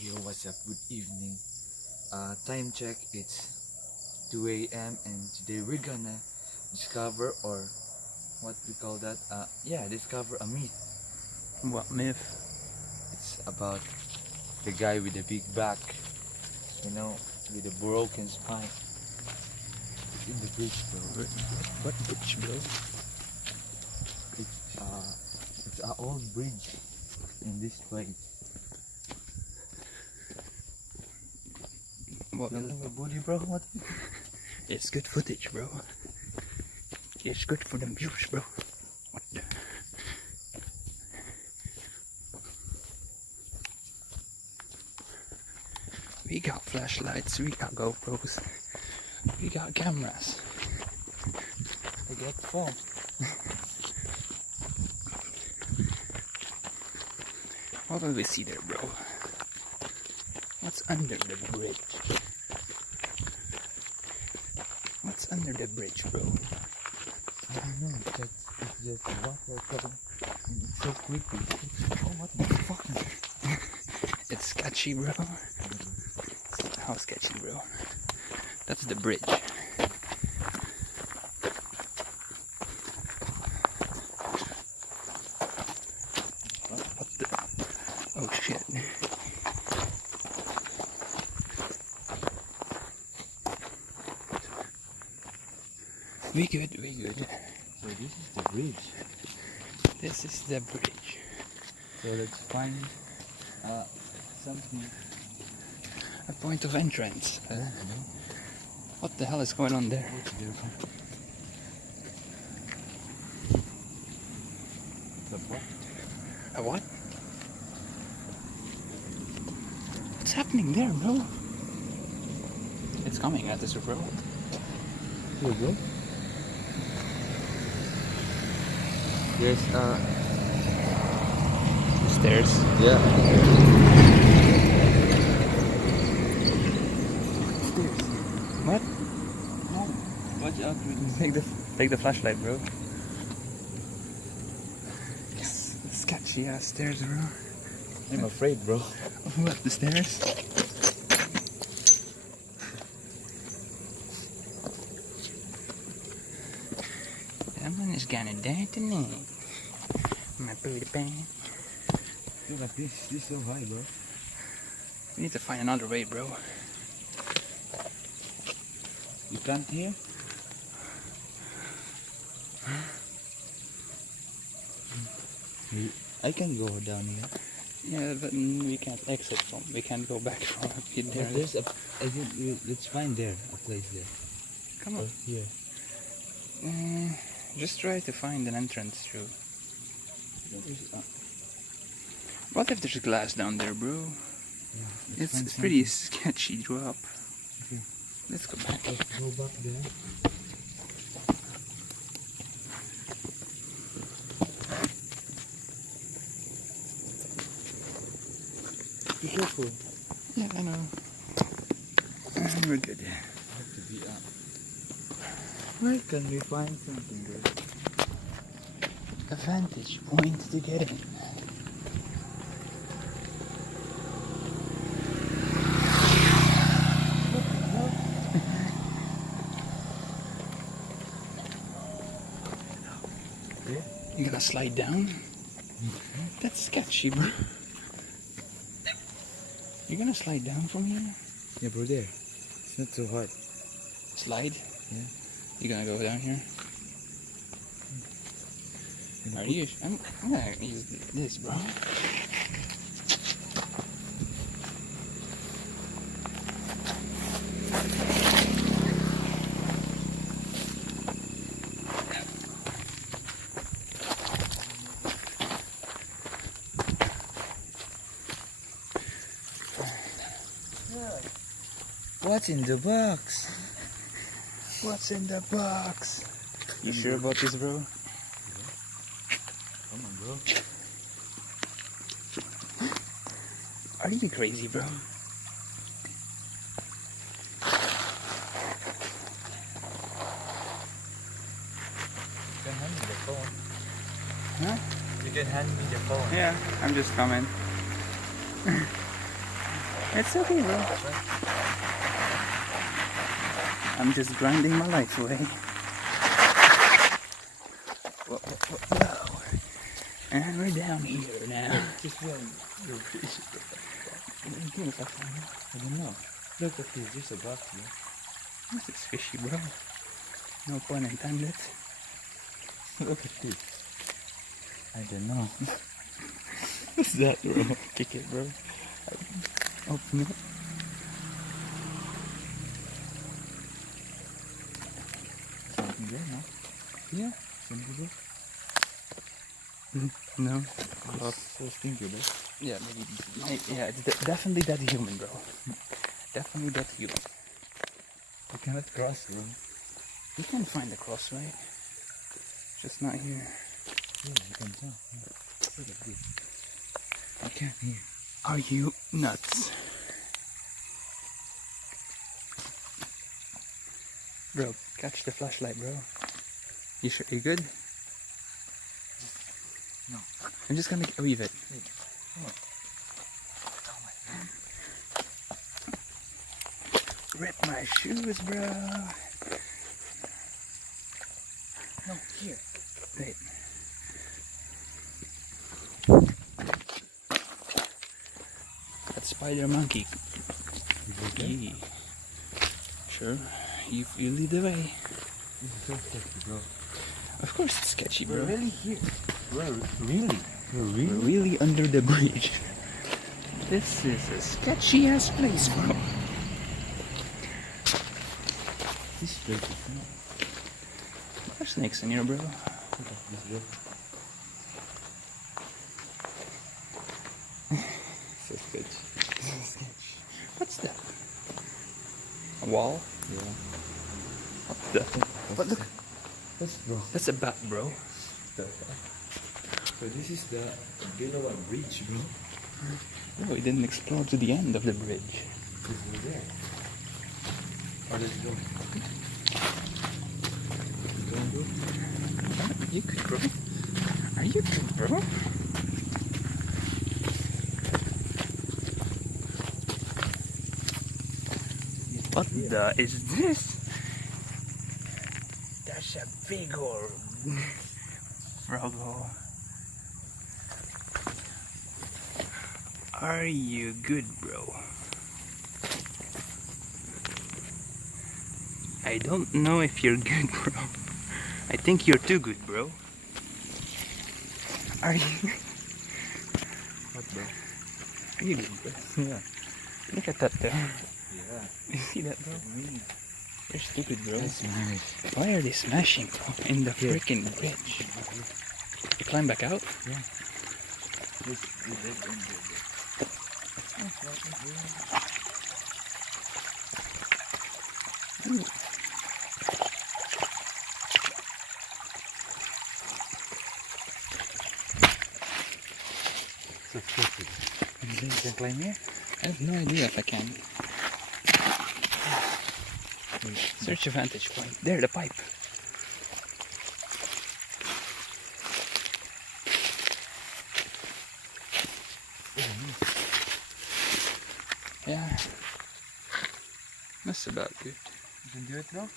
Yo, what's up? Good evening. Time check, it's 2 a.m. and today we're gonna discover, or what we call that, discover a myth. What myth? It's about the guy with the big back, with a broken spine. It's in the bridge, bro. What bitch, bro? It's an old bridge in this place. What? Nothing a bully, bro. What? It's good footage, bro. It's good for them views, bro. What the? We got flashlights, we got GoPros, we got cameras. I got phone. What do we see there, bro? What's under the bridge? What's under the bridge, bro? I don't know. It's just water coming. It's so quickly. Oh, what the fuck? It's sketchy, bro. How sketchy, bro? That's the bridge. What the? Oh shit. We good, we good. So this is the bridge. This is the bridge. So let's find something. A point of entrance. I don't know. What the hell is going on there? What's there? The what? A what? What's happening there, bro? It's coming at us, bro. Here, bro. Yes, Stairs. yeah. What? Watch out with Take the flashlight, bro. Yes, sketchy ass stairs, bro. I'm afraid, bro. What, the stairs? Someone is gonna die tonight. My booty bang. Look at this. This is so high, bro. We need to find another way, bro. You can't hear? I can go down here. Yeah, but we can't exit from. We can't go back from up here. But there's a. I think let's find there a place there. Come on. Here. Just try to find an entrance through. What if there's glass down there, bro? Yeah, It's pretty sketchy drop. Okay. Let's go back. Let's go back there. Be careful. Yeah, I know. We're good. Have to be up. Where can we find something there? A vantage point to get in. You gonna slide down? That's sketchy, bro. You gonna slide down from here? Yeah, bro, there. It's not so hard. Slide? Yeah. You gonna go down here? Are you? I'm gonna use this, bro. What's in the box? What's in the box? You sure about this, bro? Come on, bro. Are you crazy, bro? You can hand me the phone. Huh? You can hand me the phone. Yeah, I'm just coming. It's okay, bro. I'm just grinding my life away. Whoa, whoa, whoa, whoa. And we're down here now. Just one. You're fish. I don't know. Look at this. There's a buck here. This is fishy, bro. No pun intended. Look at this. I don't know. What's that, bro? Kick it, bro. Open it. Something there, no? Yeah. Something there? No. Oh, so stinky, bro. Yeah, maybe. Yeah, it's definitely that human, bro. Definitely that human. You cannot cross, bro. You can find the cross, right? Just not here. Yeah, you can tell. Yeah. Look at this. You can't hear. Are you nuts? Bro, catch the flashlight, bro. You sure? You good? No. I'm just gonna leave it. Oh. Rip my shoes, bro. No, here. Wait. That spider monkey. Yeah. Sure. You lead the way. This is so sketchy, bro. Of course it's sketchy, bro. We're really here. We're really? We're really under the bridge. This is a sketchy ass place, bro. This place is not. There's snakes in here, bro. Look at this, bro. So sketchy. So sketchy. What's that? A wall? Yeah. What the? What look? What's bro? That's a bat, bro. So this is the Bilawan Bridge, bro. No, it didn't explore to the end of the bridge. Because we're there. Or let's go. You going, bro? Are you good, bro? Are you good, bro? What the is this? That's a big orb. Froggle. Are you good, bro? I don't know if you're good, bro. I think you're too good, bro. Are you? What, bro? Are you good, bro? Yeah. Look at that, though. Yeah. You see that, bro? You're stupid, bro. That's nice. Why are they smashing, bro? In the freaking bridge. You climb back out? Yeah. Let's do that and do that. Ooh. So stupid. You can climb here? I have no idea if I can. Search a vantage point. There, the pipe. Yeah. That's about good. You can do it, bro?